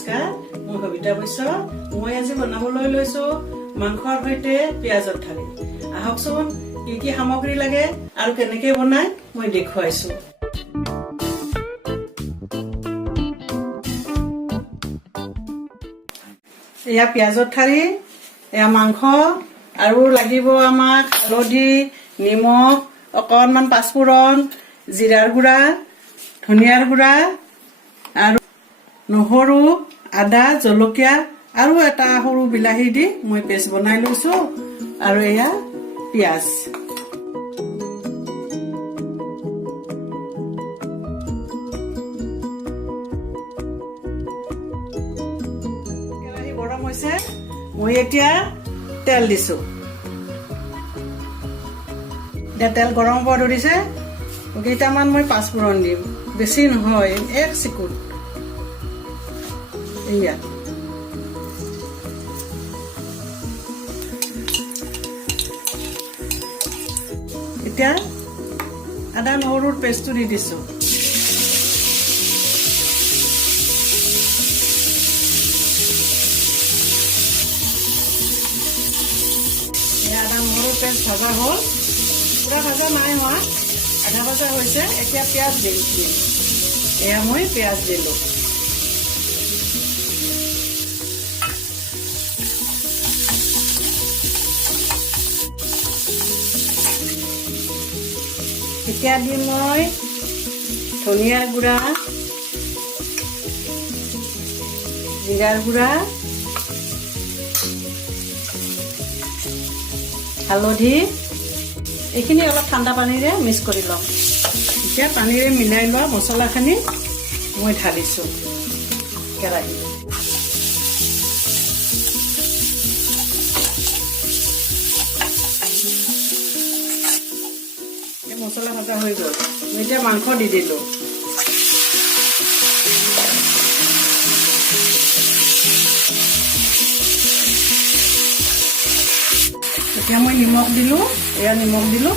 নমস্কাৰ, মই সবিতা বৈশ্য। মই আজি বনাবলৈ লৈছো মাংসৰ সৈতে পিয়াজৰ ঠাৰি। আহকচোন কি কি সামগ্ৰী লাগে আৰু কেনেকে বনাই মই দেখুৱাইছো। এয়া পিয়াজৰ ঠাৰি, এয়া মাংস আৰু লাগিব আমাক হালধি, নিমখ, অকণমান পাঁচফোৰণ, জিৰাৰ গুড়া, ধনিয়াৰ গুড়া আৰু নহৰু, আদা, জলকীয়া আৰু এটা সৰু বিলাহী দি মই পেষ্ট বনাই লৈছো। আৰু এয়া পিয়াজ। কেৰাহী গৰম হৈছে, মই এতিয়া তেল দিছো। এতিয়া তেল গৰম হ'ব ধৰিছে, কেইটামান মই পাঁচফোৰণ দিম, বেছি নহয়, এক চিকুট। এয়া এতিয়া আদা নহৰুৰ পেষ্টটো দি দিছো। আদা নহৰুৰ পেষ্ট ভজা হ'ল, পুৰা ভজা নাই হোৱা, আধা ভজা হৈছে। এতিয়া পিঁয়াজ দিম। এয়া মই পিঁয়াজ দিলো। এতিয়া দিম মই ধনিয়াৰ গুড়া, জিৰাৰ গুড়া, হালধি, এইখিনি অলপ ঠাণ্ডা পানীৰে মিক্স কৰি ল'ম। এতিয়া পানীৰে মিলাই লোৱা মছলাখিনি মই ঢালিছো কেৰাহীত। মছলা ভাজা হৈ গ'ল, মই এতিয়া মাংস দি দিলো। এতিয়া মই নিমখ দিলো, এয়া নিমখ দিলো।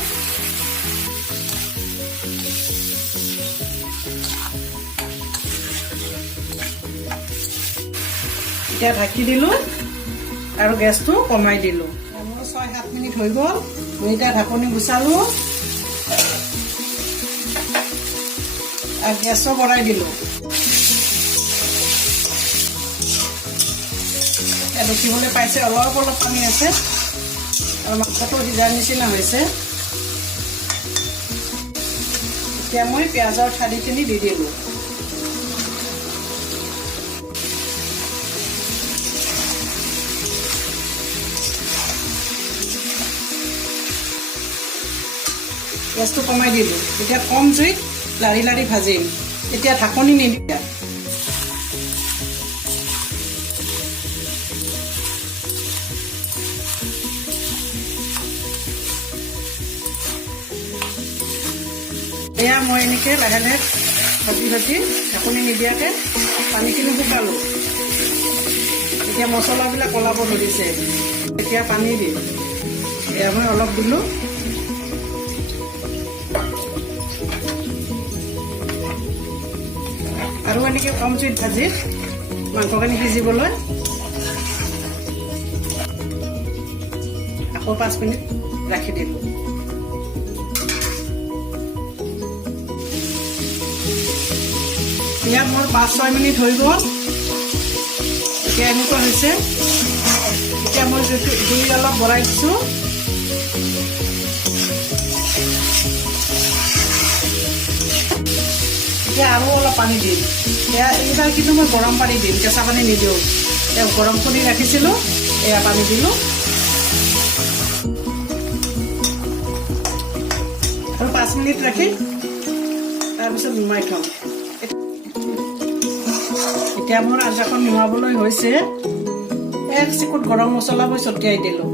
এতিয়া ঢাকি দিলো আৰু গেছটো কমাই দিলো। মোৰ 6-7 মিনিট হৈ গ'ল, মই এতিয়া ঢাকনি গুচালো আৰু গেছো বঢ়াই দিলো। দেখিবলৈ পাইছে অলপ অলপ পানী আছে আৰু মাংসটো সিজাৰ নিচিনা হৈছে। এতিয়া মই পিঁয়াজৰ ঠাৰিখিনি দি দিলো। গেছটো কমাই দিলো। এতিয়া কম জুইত লাৰি লাৰি ভাজিম। এতিয়া ঢাকনি নিদিয়া। এয়া মই এনেকে লাহে লাহে ভাজি ভাজি ঢাকনি নিদিয়াকে পানীখিনি শুকালো। এতিয়া মছলাবিলাক ওলাব ধৰিছে, এতিয়া পানী দিম। এয়া মই অলপ দিলো। আৰু এনেকে কম জুইত ভাজি মাংসখিনি সিজিবলৈ আকৌ 5 মিনিট ৰাখি দিলো। এতিয়া মোৰ 5-6 মিনিট হৈ গ'ল। এতিয়া এনেকুৱা হৈছে। এতিয়া মই জুই অলপ বঢ়াই দিছো। এতিয়া আৰু অলপ পানী দিম। এইবাৰ কিন্তু মই গৰম পানী দিম, কেঁচা পানী নিদিওঁ। গৰম কৰি ৰাখিছিলো, এয়া পানী দিলো আৰু 5 মিনিট ৰাখি তাৰপিছত নুমাই থম। এতিয়া মোৰ আঞ্জাখন নুমাবলৈ হৈছে। 1 চিকুট গৰম মছলা মই ছটিয়াই দিলো।